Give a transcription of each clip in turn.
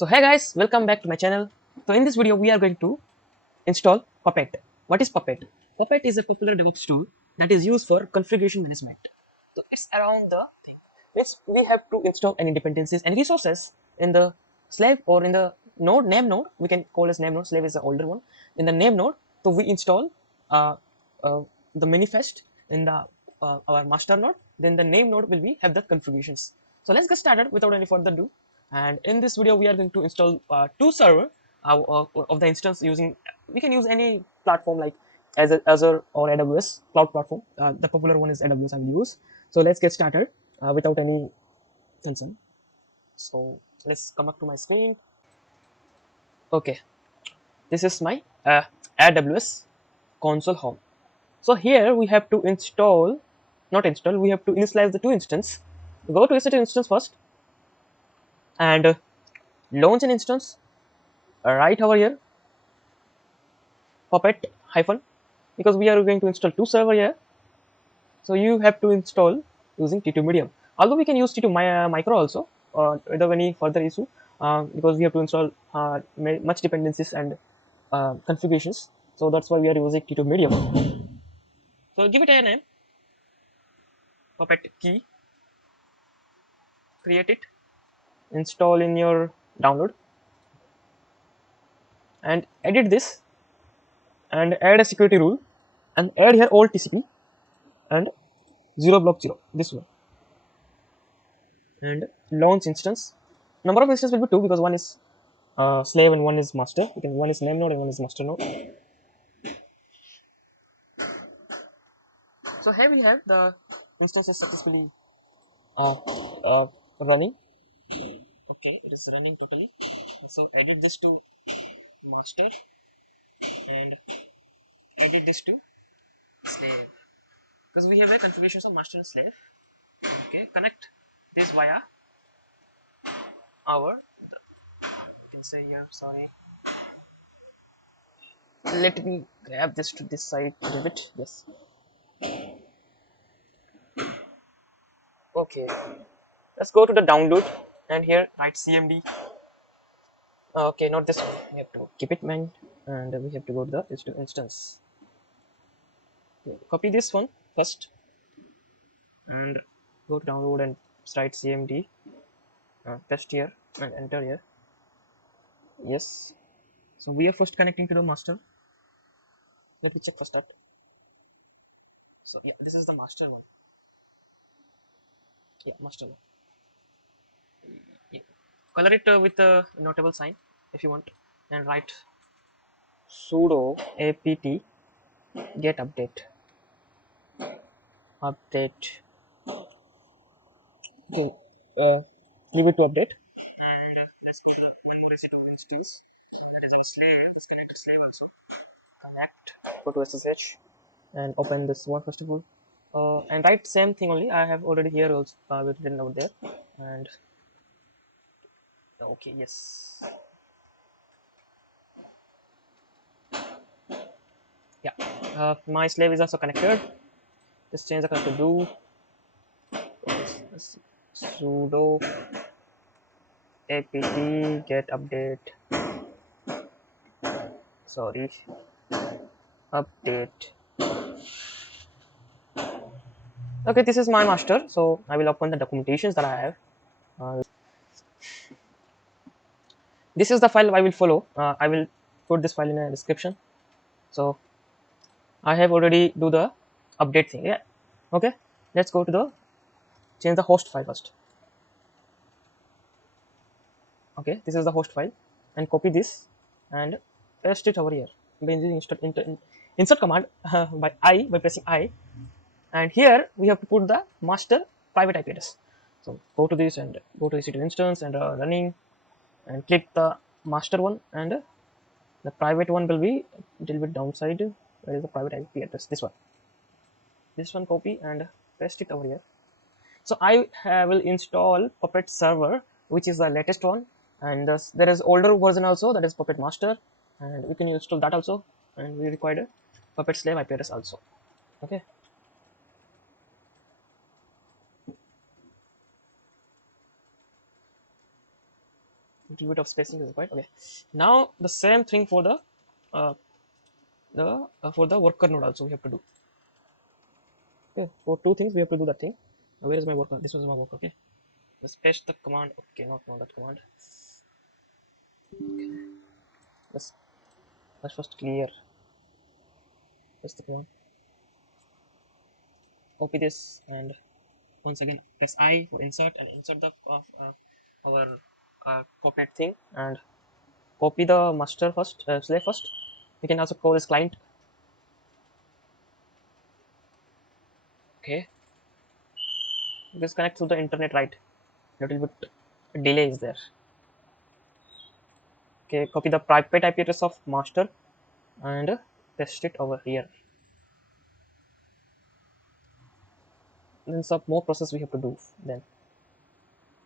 So hey guys, welcome back to my channel. So in this video we are going to install Puppet. What is Puppet? Puppet is a popular DevOps tool that is used for configuration management. So it's around the thing. We have to install any dependencies and resources in the slave or in the node, name node. We can call as name node. Slave is the older one. In the name node, so we install uh, uh, the manifest in the our master node. Then the name node will be have the configurations. So let's get started without any further ado. And in this video, we are going to install two server of the instance using. We can use any platform like Azure or AWS cloud platform. The popular one is AWS I will use. So let's get started without any concern. So let's come up to my screen. Okay, this is my AWS console home. So here we have to install, not install, we have to initialize the two instance. Go to EC2 instance first and launch an instance right over here, puppet hyphen, because we are going to install two server here. So you have to install using T2 medium. Although we can use T2 micro also, without any further issue, because we have to install much dependencies and configurations. So that's why we are using T2 medium. So give it a name, puppet key, create it, install in your download, and edit this and add a security rule and add here all TCP and 0 block 0, this one, and launch instance. Number of instances will be two because one is slave and one is master. One is name node and one is master node. So here we have the instances successfully running. Okay, it is running totally. So edit this to master and edit this to slave because we have a configuration of master and slave. Okay, connect this via our, you can say here, sorry, let me grab this to this side a little bit. Yes. Okay, let's go to the download and here write cmd. Okay, not this one, we have to keep it mind, and we have to go to the instance. Okay, copy this one first and go to download and write cmd, paste here and enter here. Yes, so we are first connecting to the master. Let me check first that. So yeah, this is the master one. Yeah, master one. Yeah. Color it with a notable sign if you want, and write sudo apt get update. Okay, leave it to update. And let's give the one more instance. That is our slave. Let's connect a slave also. Connect. Go to SSH and open this one first of all. And write same thing only. I have already here also written out there. And okay, yes. Yeah, my slave is also connected. Just change the connector to sudo apt get update. Sorry, update. Okay, this is my master. So I will open the documentations that I have. This is the file I will follow. I will put this file in a description. So I have already do the update thing. Yeah. Okay. Let's go to the change the host file first. Okay, this is the host file, and copy this and paste it over here by using insert command by pressing I, and here we have to put the master private IP address. So go to this and go to EC2 instance and running, and click the master one, and the private one will be a little bit downside. Where is the private IP address? This one copy and paste it over here. So I will install Puppet server, which is the latest one, and there is older version also, that is Puppet master, and we can install that also, and we require a Puppet slave IP address also. Okay. Little bit of spacing is required. Okay, now the same thing for the uh, for the worker node also we have to do. Okay, for two things we have to do that thing. Where is my worker? This was my worker. Okay, let's paste the command. Okay, not that command. let's let's first clear paste the command, copy this, and once again press I for insert and insert the our Puppet thing, and copy the master first, slave first. We can also call this client. Okay, this connects to the internet, right? Little bit delay is there. Okay, copy the private IP address of master and paste it over here. Then some more process we have to do. Then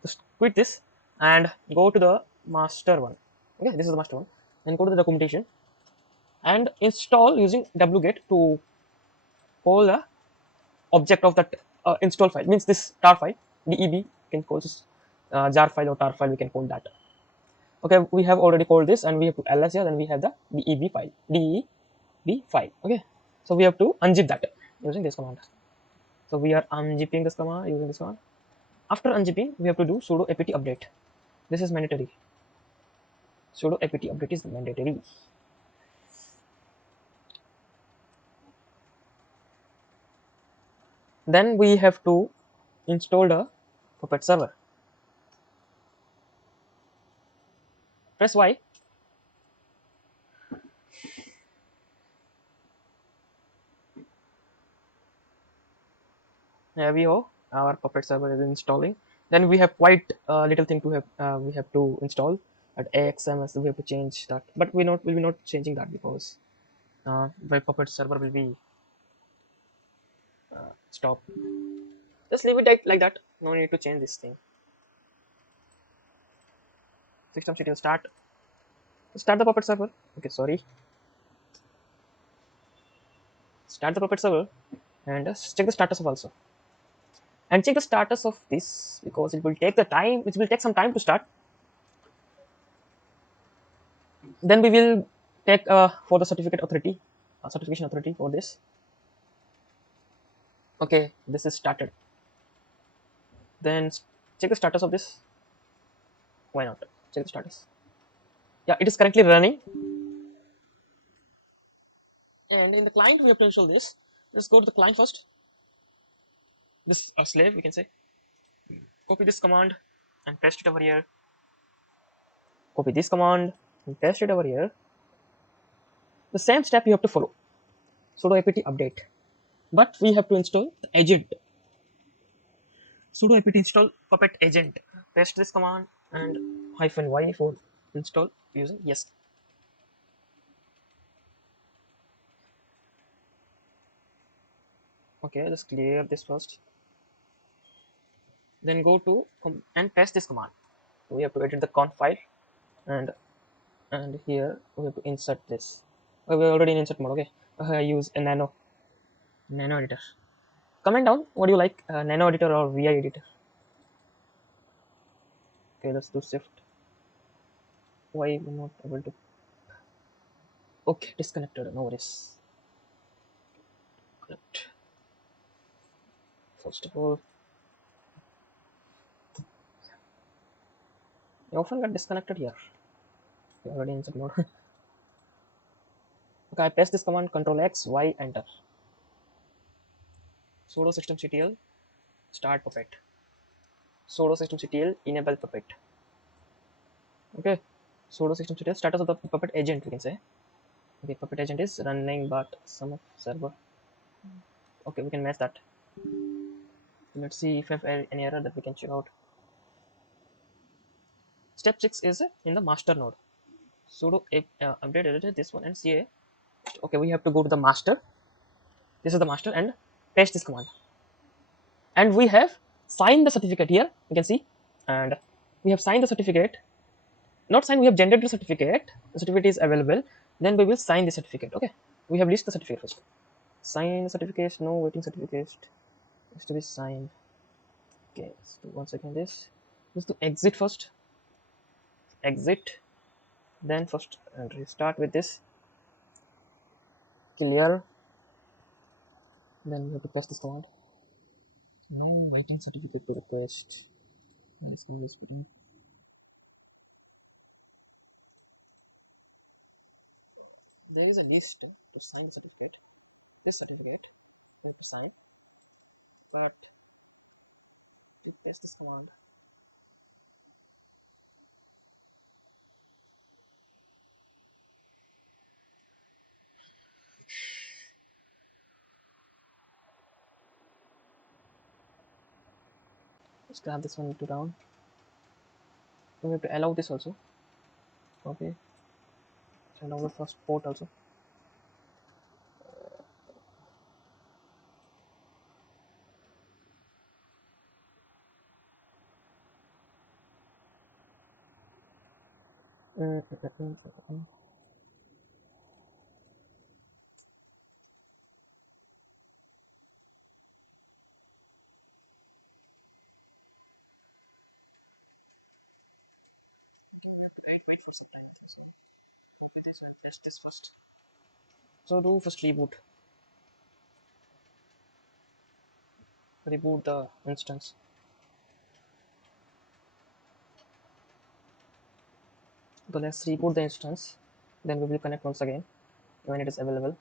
just quit this and go to the master one. Okay, this is the master one. Then go to the documentation and install using wget to call the object of that install file. Means this tar file, deb, can call this jar file or tar file, we can call that. Okay, we have already called this and we have to ls here, then we have the deb file. Okay, so we have to unzip that using this command. So we are unzipping this command using this command. After unzipping, we have to do sudo apt update. This is mandatory. Sudo apt update is mandatory. Then we have to install the Puppet server. Press Y. Here we go. Our Puppet server is installing. Then we have quite a little thing to have. We have to install at AXMS. We have to change that, but we'll be not changing that because my Puppet server will be stop. Just leave it like that. No need to change this thing. Systemctl start the Puppet server. Okay, sorry. Start the Puppet server and check the status of also. And check the status of this because it will take some time to start. Then we will take for the certification authority for this. Okay, this is started. Then check the status of this. Why not? Check the status. Yeah, it is currently running. And in the client, we have to install this. Let's go to the client first. This slave, we can say. Copy this command and paste it over here. Copy this command and paste it over here. The same step you have to follow. Sudo apt update. But we have to install the agent. Sudo apt install puppet agent. Paste this command and -y for install using yes. Okay, let's clear this first. Then go to and paste this command. We have to edit the conf file and here we have to insert this. We're already in insert mode. Okay, I use a nano editor. Comment down what do you like, nano editor or vi editor. Okay, let's do shift. Why we're not able to? Okay, disconnected. No worries. Connect. First of all, I often get disconnected here. We're already in insert mode. Okay, I press this command Control X, Y, enter. Sudo systemctl start puppet. Sudo systemctl enable puppet. Okay, sudo systemctl status of the puppet agent, we can say. Okay, puppet agent is running but some of server. Okay, we can match that. Let's see if I have any error that we can check out. Step 6 is in the master node. Sudo update editor, this one, and ca. Okay, we have to go to the master. This is the master and paste this command. And we have signed the certificate here, you can see. And we have signed the certificate. Not signed, we have generated the certificate. The certificate is available. Then we will sign the certificate. Okay, we have listed the certificate first. Sign the certificate, no waiting certificate. Needs to be signed. Okay, let's do 1 second this. Let's do exit first. exit, then first restart with this clear, then we have to paste this command. No waiting certificate to request. Let's go this button. There is a list to sign the certificate. This certificate we have to sign, but we paste this command. Let's grab this one to down. We have to allow this also. Okay. And allow the first port also. Wait for some time. So test this first. So do first reboot the instance. So let's reboot the instance. Then we will connect once again when it is available.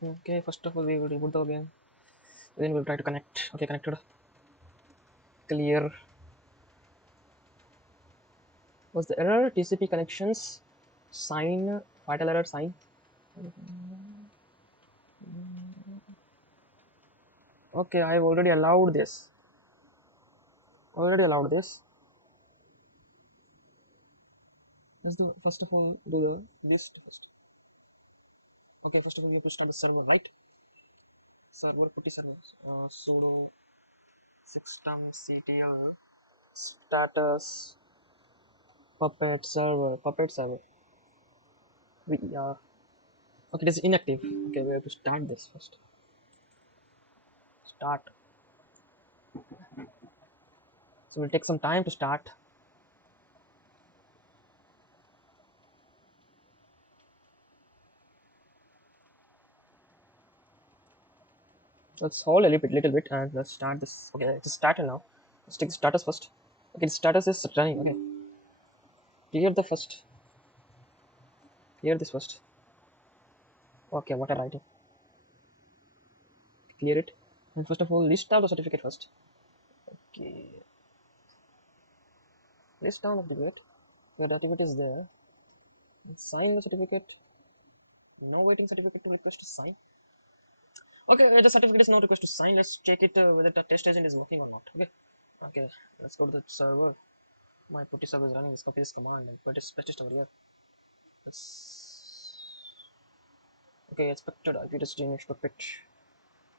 Okay, first of all we will reboot the again. Then we'll try to connect. Okay, connected. Clear. Was the error TCP connections sign fatal error sign? Okay, I have already allowed this. Let's do first of all do the list first. Okay, first of all we have to start the server, right? Server putty server. Sudo systemctl status puppet server. We okay, it is inactive. Okay, we have to start this first. Start. So we'll take some time to start. Let's hold a little bit and let's start this. Okay, it's started now. Let's take the status first. Okay, the status is running. Okay, clear the first. Clear this first. Okay, what a writing. Clear it. And first of all, list down the certificate first. Okay, list down the certificate. The certificate is there. Sign the certificate. No waiting certificate to request to sign. Okay, the certificate is not request to sign. Let's check it whether the test agent is working or not. Okay, let's go to the server. My putty server is running. Let's copy this command and put this test over here. Let's okay, expected IP destination expected.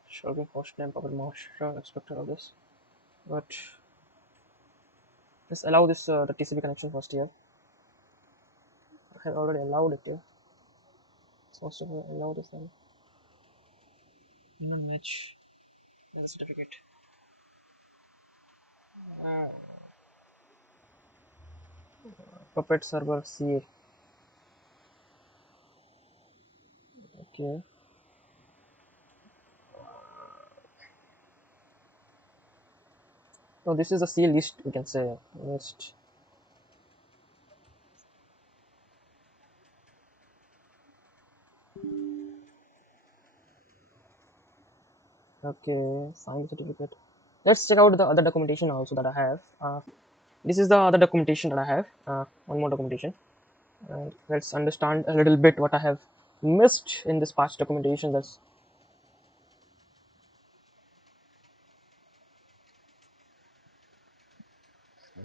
Shall be host name public master expected of this. But let's allow this the TCP connection first here. I have already allowed it here. So first of all allow this then. Not match. There's a certificate. Puppet server CA. Okay. So this is a C list, we can say list. Okay, sign the certificate. Let's check out the other documentation also that I have. This is the other documentation that I have. One more documentation. And let's understand a little bit what I have missed in this past documentation. That's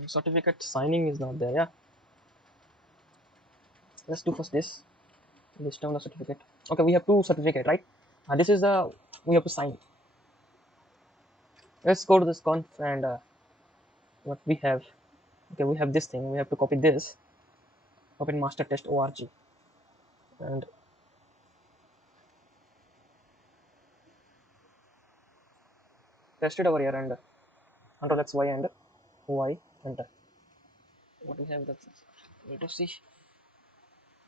certificate signing is not there. Yeah, let's do first this. List down the certificate. Okay, we have two certificate, right? This is the we have to sign. Let's go to this conf and what we have. Okay, we have this thing. We have to copy this. Open master test org and paste it over here and Control X Y and Y enter. What we have? That's need to see.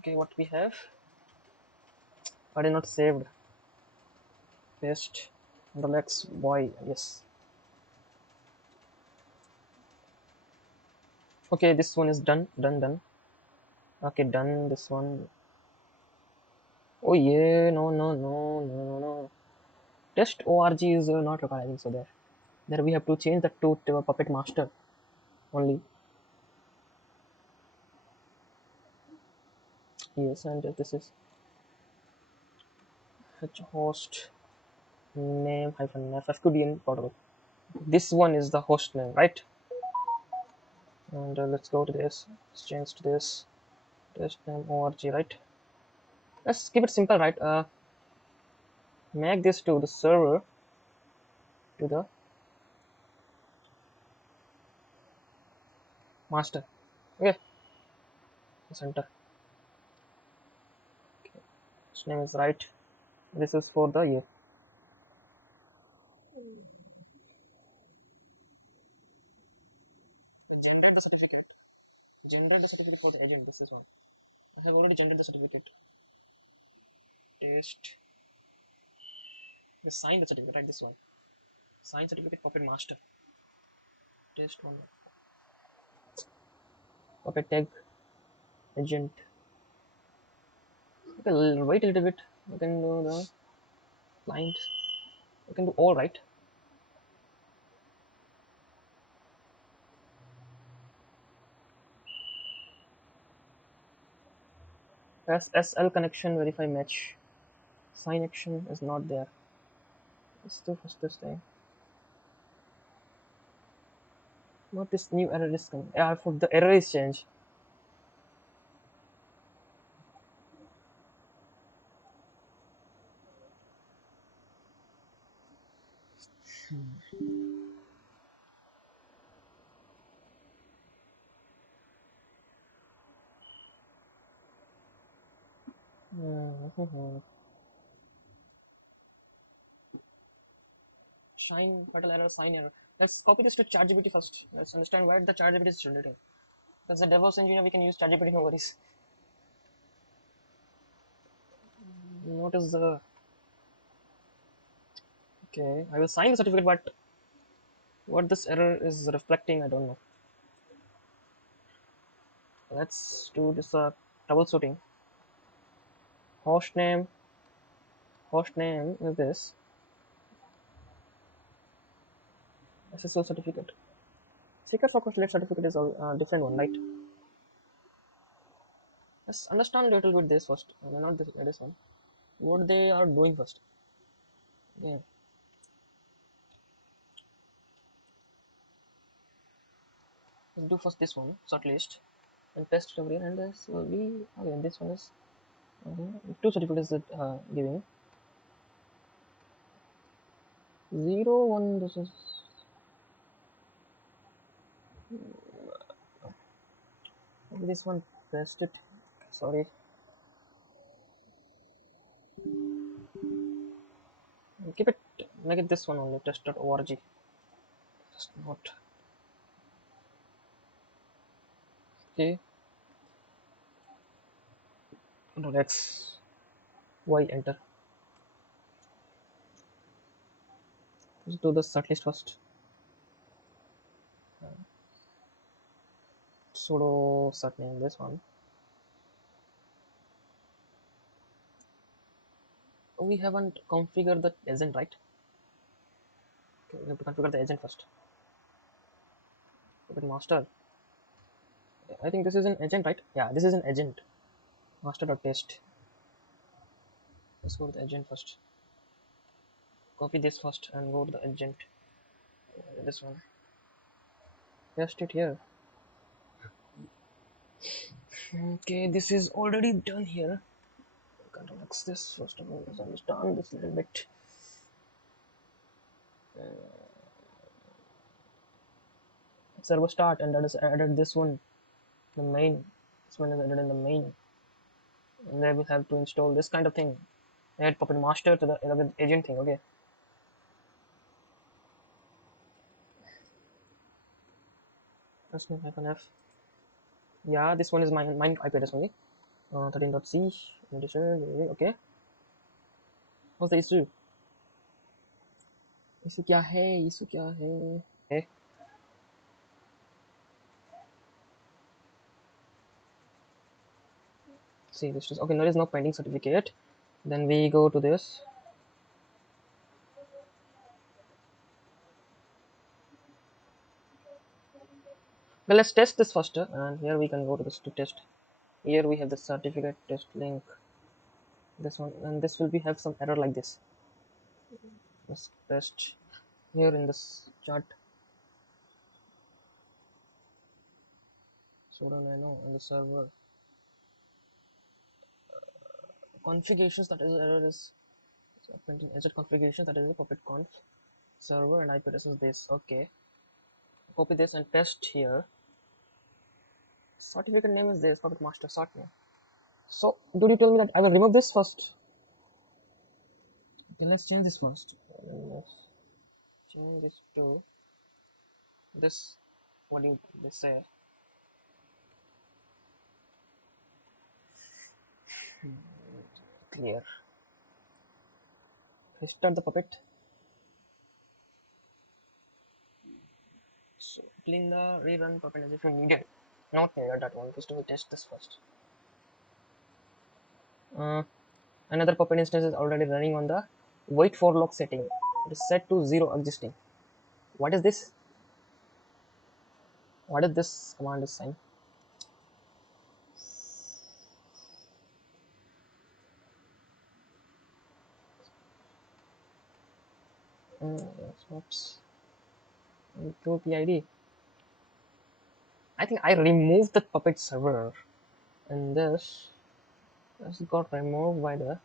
Okay, what we have? I did not saved. Paste Control X Y. Yes. Okay, this one is done. Done. Okay, done. This one. Oh yeah, no. Test org is not required. I think so. There we have to change that to Puppet Master only. Yes, and this is host name hyphen FQDN portal. This one is the host name, right? And let's go to this. Let's change to this. Test name org, right? Let's keep it simple, right? Make this to the server to the master. Okay, let's enter. Okay. This name is right. This is for the year. Generate the certificate. Generate the certificate for the agent. This is one. I have already generated the certificate. Test. Sign the certificate, right? This one. Sign certificate Puppet Master. Test one. Puppet tag agent. Okay, wait a little bit. You can do the client. You can do all right. SSL connection verify match. Sign action is not there. Let's do first this thing. What this new error is coming? Yeah, for the error is changed. Shine fatal error, sign error. Let's copy this to ChatGPT first. Let's understand why the ChatGPT is generating. As a DevOps engineer, we can use ChatGPT, no worries. Notice the. Okay, I will sign the certificate, but what this error is reflecting, I don't know. Let's do this troubleshooting. Host name is this. SSL certificate. Secret for select certificate is a different one, right? Let's understand a little bit this first. Not this one. What they are doing first. Yeah. Let's do first this one, sort list, and paste it over here. And this will be again. This one is two certificates that giving 0 1. This is maybe this one. Paste it. Sorry. Keep it. Make it this one only. Test.org. Just not. Okay. Control X. Y. Enter. Let's do the sort list first. Sudo sort name. This one. We haven't configured the agent, right? Okay, we have to configure the agent first. Open master. I think this is an agent, right? Yeah, this is an agent. Master.test. Let's go to the agent first. Copy this first and go to the agent. This one. Paste it here. Okay, this is already done here. I can relax this first of all. Let's understand this little bit. Servo start, and that is added this one, the main. This one is added in the main, and they will have to install this kind of thing. Add puppet master to the AWS agent thing. Okay. That's my F. Yeah, this one is mine IP address only. 13.c. Okay. What's the issue? Issue क्या है? Issue क्या है? Okay. See this is okay. There is no pending certificate. Then we go to this. Well, let's test this first, and here we can go to this to test. Here we have the certificate test link. This one, and this will be have some error like this. Let's test here in this chart. So then I know on the server configurations that is error is asset configurations that is the puppet conf server and IP address is this. Okay, copy this and test here. Certificate name is this puppet master sort name. So do you tell me that I will remove this first? Okay, let's change this first. Let's change this to this. What do they say? Clear. Restart the puppet. So clean the rerun puppet as if you needed. Not needed that one. First we will test this first. Another puppet instance is already running on the wait for lock setting. It is set to 0 existing. What is this? What is this command is saying? Oops. Include PID. I think I removed the puppet server, and this got removed by the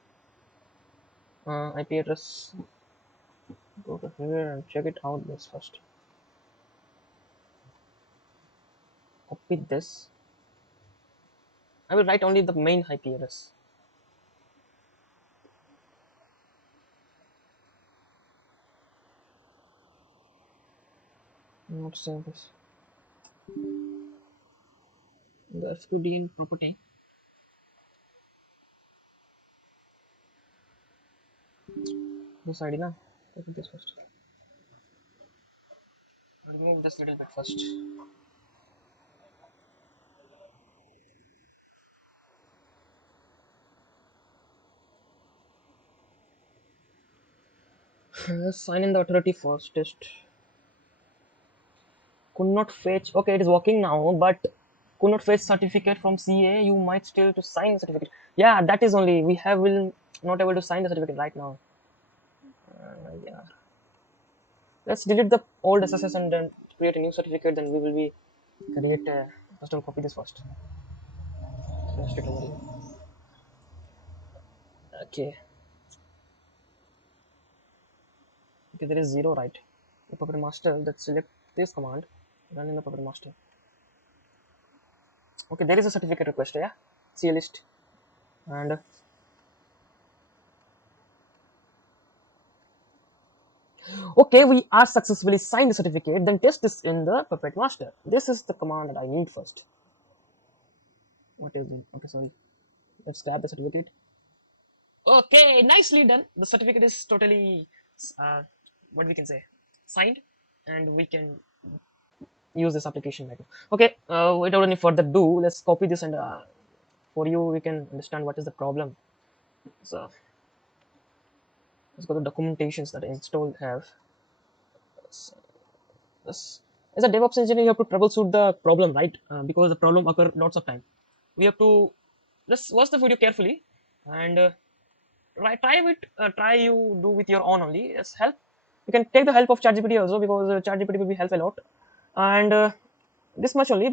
IP address. Go to here and check it out this first. Copy this. I will write only the main IP address. Not save this. The FQDN property. This ID now. Copy this first. Remove this little bit first. Sign in the authority first. Test. Could not fetch. Okay, it is working now, but could not fetch certificate from CA. You might still to sign the certificate. Yeah, that is only we have will not able to sign the certificate right now. Yeah. Let's delete the old SSS and then create a new certificate. Then we will be create. First, I'll copy this first. Paste it over here. Okay. Okay, there is 0 right. The puppet master. Let's select this command. Run in the puppet master. Okay, there is a certificate request. Yeah. See a list and. Okay, we are successfully signed the certificate, then test this in the puppet master. This is the command that I need first. What is it? Okay, sorry. Let's grab the certificate. Okay, nicely done. The certificate is totally, what we can say, signed, and we can use this application right now. Okay, without any further ado, let's copy this and for you, we can understand what is the problem. So, let's go to documentations that install have. Yes. As a DevOps engineer, you have to troubleshoot the problem, right? Because the problem occur lots of time. We have to just watch the video carefully and try you do with your own only. It's help. You can take the help of ChatGPT also because ChatGPT will be help a lot. And this much only.